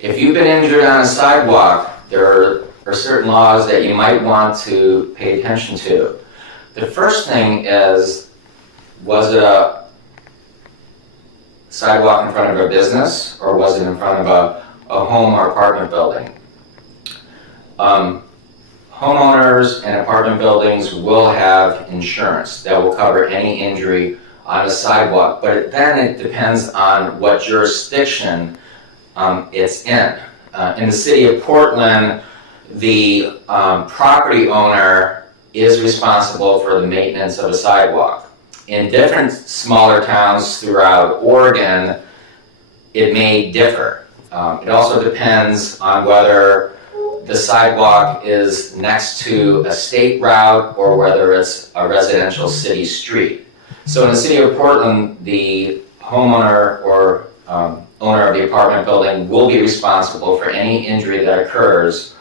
If you've been injured on a sidewalk, there are certain laws that you might want to pay attention to. The first thing is, was it a sidewalk in front of a business, or was it in front of a home or apartment building? Homeowners and apartment buildings will have insurance that will cover any injury on a sidewalk, but then it depends on what jurisdiction it's in. In the city of Portland, the property owner is responsible for the maintenance of a sidewalk. In different smaller towns throughout Oregon, it may differ. It also depends on whether the sidewalk is next to a state route or whether it's a residential city street. So in the city of Portland, the homeowner or owner of the apartment building will be responsible for any injury that occurs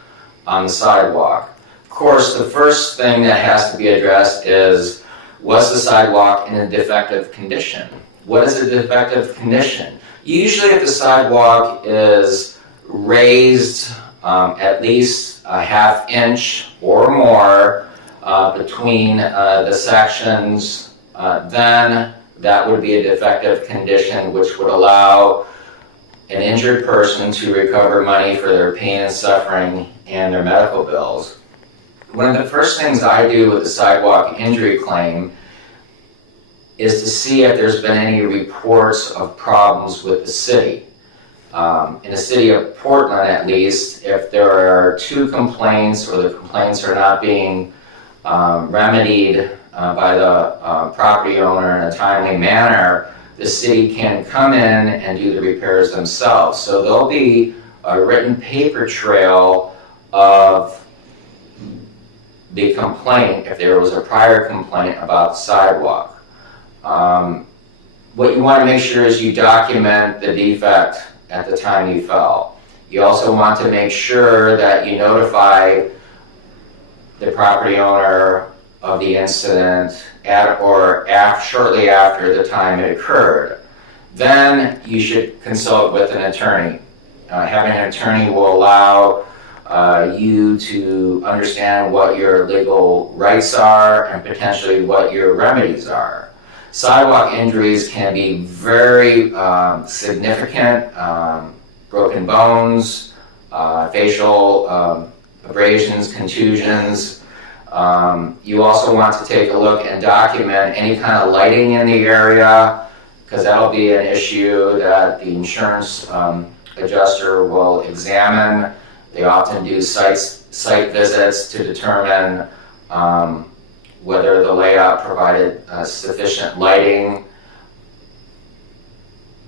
on the sidewalk. Of course, the first thing that has to be addressed is, was the sidewalk in a defective condition? What is a defective condition? Usually if the sidewalk is raised at least a ½ inch or more between the sections, then that would be a defective condition, which would allow an injured person to recover money for their pain and suffering and their medical bills. One of the first things I do with a sidewalk injury claim is to see if there's been any reports of problems with the city. In the city of Portland, at least, if there are 2 complaints or the complaints are not being remedied by the property owner in a timely manner, the city can come in and do the repairs themselves. So there'll be a written paper trail of the complaint if there was a prior complaint about the sidewalk. What you want to make sure is you document the defect at the time you fell. You also want to make sure that you notify the property owner of the incident at or shortly after the time it occurred. Then you should consult with an attorney. Having an attorney will allow you to understand what your legal rights are and potentially what your remedies are. Sidewalk injuries can be very significant, broken bones, facial abrasions, contusions. You also want to take a look and document any kind of lighting in the area, because that'll be an issue that the insurance adjuster will examine. They often do site visits to determine whether the layout provided sufficient lighting.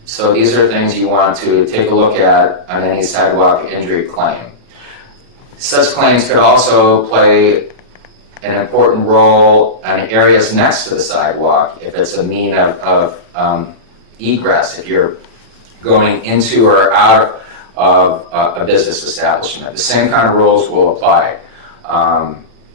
So these are things you want to take a look at on any sidewalk injury claim. Such claims could also play an important role on areas next to the sidewalk if it's a mean of egress, if you're going into or out of a business establishment. The same kind of rules will apply.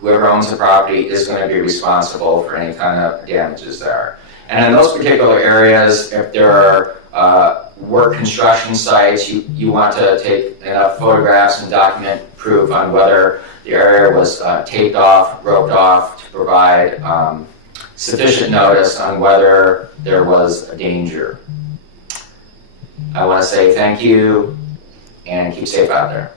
Whoever owns the property is going to be responsible for any kind of damages there. And in those particular areas, if there are work construction sites, you want to take enough photographs and document proof on whether the area was taped off, roped off, to provide sufficient notice on whether there was a danger. I want to say thank you and keep safe out there.